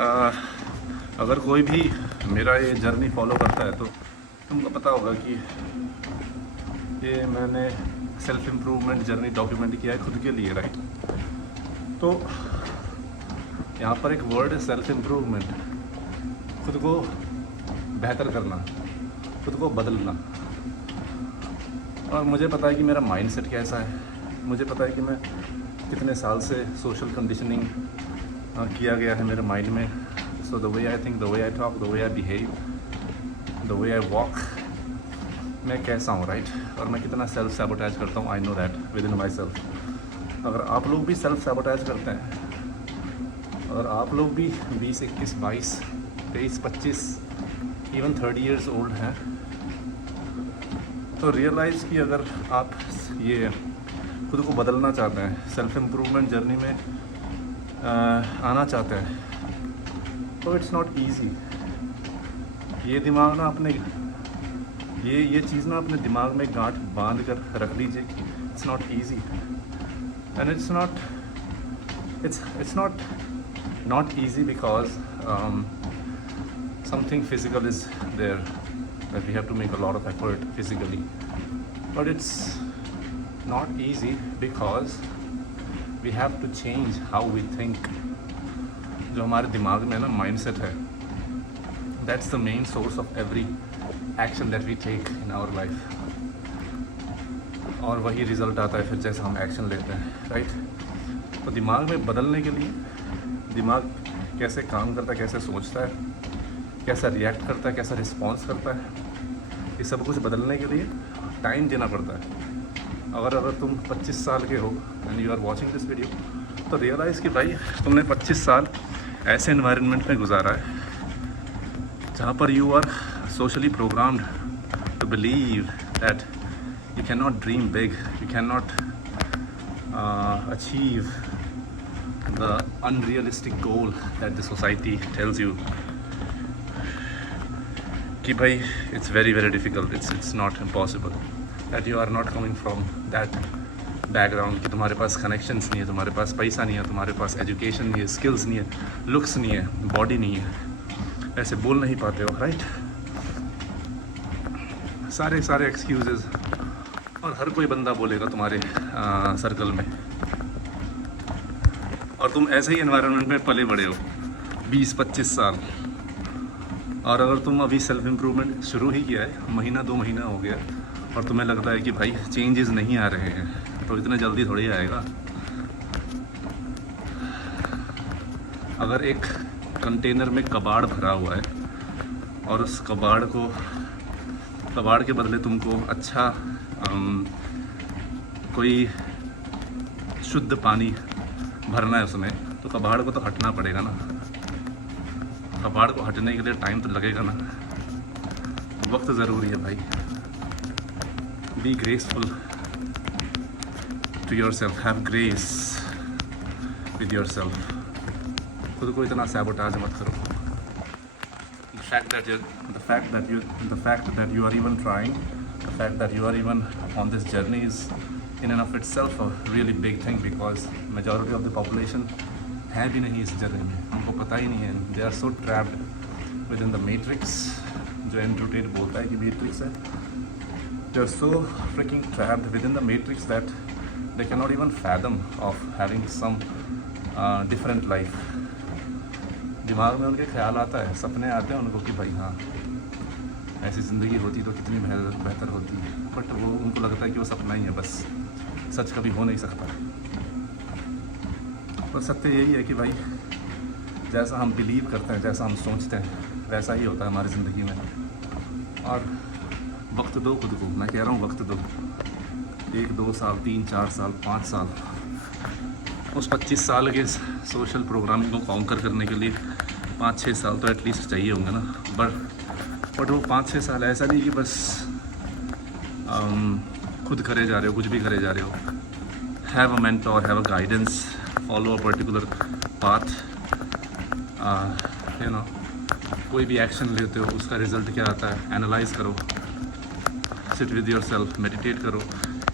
अगर कोई भी मेरा ये जर्नी फॉलो करता है तो तुमको पता होगा कि ये मैंने सेल्फ इम्प्रूवमेंट जर्नी डॉक्यूमेंट किया है खुद के लिए, राइट। तो यहाँ पर एक वर्ड है सेल्फ इम्प्रूवमेंट, खुद को बेहतर करना, खुद को बदलना। और मुझे पता है कि मेरा माइंडसेट कैसा है, मुझे पता है कि मैं कितने साल से सोशल कंडीशनिंग किया गया है मेरे माइंड में। So the way I think, the way I talk, the way I behave, the way I walk, मैं कैसा हूँ, राइट। और मैं कितना सेल्फ सैबोटेज करता हूँ, I know that with in my self. अगर आप लोग भी सेल्फ सैबोटेज करते हैं, अगर आप लोग भी 20, 21, 22, 23, 25, इवन 30 ईयर्स ओल्ड हैं, तो रियलाइज़ कि अगर आप ये खुद को बदलना चाहते हैं, सेल्फ इम्प्रूवमेंट जर्नी में आना चाहते हैं, तो इट्स नॉट ईजी। ये दिमाग ना अपने ये चीज़ ना अपने दिमाग में गांठ बांध कर रख लीजिए कि it's not easy and it's not easy because something physical is there that we have to make a lot of effort physically, but it's not easy because we have to change how we think. जो हमारे दिमाग में ना mindset है, that's the main source of every action that we take in our life. और वही result आता है फिर जैसे हम एक्शन लेते हैं, राइट। तो दिमाग में बदलने के लिए, दिमाग कैसे काम करता है, कैसे सोचता है, कैसा रिएक्ट करता है, कैसा रिस्पॉन्स करता है, ये सब कुछ बदलने के लिए टाइम देना पड़ता है। अगर तुम 25 साल के हो and you are watching this video, तो रियलाइज़ कि भाई तुमने 25 साल ऐसे एनवायरनमेंट में गुजारा है जहाँ पर you are socially programmed to believe that you cannot dream big, you cannot achieve the unrealistic goal that the society tells you कि भाई it's very very difficult, it's not impossible, that you are not coming from that background कि तुम्हारे पास connections नहीं है, तुम्हारे पास पैसा नहीं है, तुम्हारे पास education नहीं है, skills नहीं है, looks नहीं है, body नहीं है, ऐसे बोल नहीं पाते हो, राइट। सारे एक्सक्यूजेस, और हर कोई बंदा बोलेगा तुम्हारे सर्कल में, और तुम ऐसे ही एनवायरनमेंट में पले बड़े हो 20-25 साल। और अगर तुम अभी सेल्फ इम्प्रूवमेंट शुरू ही किया है, महीना 2 महीना हो गया, और तुम्हें लगता है कि भाई चेंजेस नहीं आ रहे हैं, तो इतने जल्दी थोड़ी आएगा। अगर एक कंटेनर में कबाड़ भरा हुआ है और उस कबाड़ के बदले तुमको अच्छा कोई शुद्ध पानी भरना है उसमें, तो कबाड़ को तो हटना पड़ेगा ना। कबाड़ को हटने के लिए टाइम तो लगेगा ना, वक्त ज़रूरी है भाई। Be graceful to yourself, have grace with yourself. खुद को इतना सैबोटाज मत करो। The fact that you are even trying, the fact that you are even on this journey is in and of itself a really big thing, because majority of the population है भी नहीं इस journey में, उनको पता ही नहीं है। They are so trapped within the matrix, जो एंड्रू टेट बोलता है कि मैट्रिक्स है। They are so freaking trapped within the matrix that they cannot even fathom of having some different life। दिमाग में उनके ख्याल आता है, सपने आते हैं उनको कि भाई हाँ ऐसी ज़िंदगी होती तो कितनी बेहतर होती, बट वो उनको लगता है कि वो सपना ही है, बस सच कभी हो नहीं सकता। और सत्य यही है कि भाई जैसा हम बिलीव करते हैं, जैसा हम सोचते हैं, वैसा ही होता है हमारी ज़िंदगी में। और वक्त दो खुद को, मैं कह रहा हूँ वक्त दो, 1, 2 साल, 3, 4 साल, 5 साल। उस 25 साल के सोशल प्रोग्रामिंग को काउंटर करने के लिए 5-6 साल तो एटलीस्ट चाहिए होंगे ना। बट वो 5-6 साल ऐसा नहीं कि बस खुद करे जा रहे हो, कुछ भी करे जा रहे हो। Have a mentor, have a guidance, follow a particular path, you know. कोई भी एक्शन लेते हो उसका रिज़ल्ट क्या आता है, एनालाइज करो, sit with your self, meditate करो।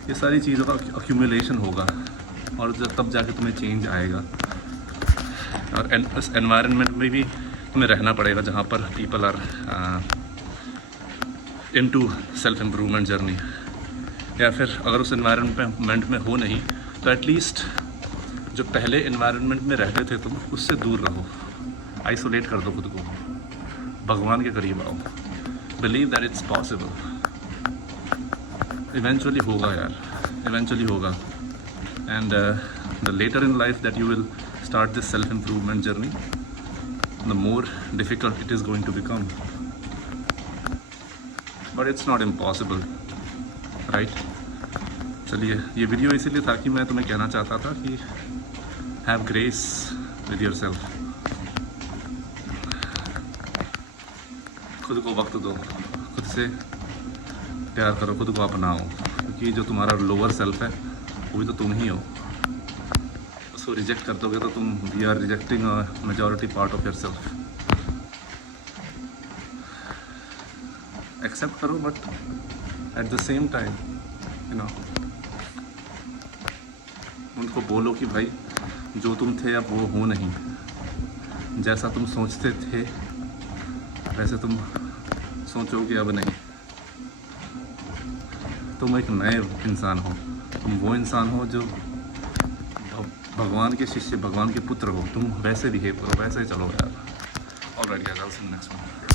ये सारी चीज़ों का अक्यूमुलेशन होगा और तब जाके तुम्हें चेंज आएगा। और उस एनवायरनमेंट में भी तुम्हें रहना पड़ेगा जहाँ पर people are into self improvement journey. या फिर अगर उस एनवायरनमेंट में हो नहीं तो एटलीस्ट जो पहले एनवायरनमेंट में रहते थे तुम उससे दूर रहो, आइसोलेट कर दो खुद को, भगवान के करीब आओ, believe that it's possible. Eventually होगा यार, इवेंचुअली होगा। And the later in life that you will start this self-improvement journey, the more difficult it is going to become. But it's not impossible, right? चलिए, ये video इसीलिए था कि मैं तुम्हें कहना चाहता था कि have grace with yourself. खुद को वक्त दो, खुद से प्यार करो, खुद को अपनाओ, क्योंकि जो तुम्हारा लोअर सेल्फ है वो भी तो तुम ही हो। उसको रिजेक्ट कर दोगे तो तुम we are rejecting a majority part of yourself. Accept करो but at the same time you know उनको बोलो कि भाई जो तुम थे अब वो हो नहीं, जैसा तुम सोचते थे वैसे तुम सोचोगे अब नहीं। तुम एक नए इंसान हो, तुम वो इंसान हो जो भगवान के शिष्य, भगवान के पुत्र हो, तुम वैसे बिहेव करो, वैसे चलो यार। Alright guys, I will see you next one.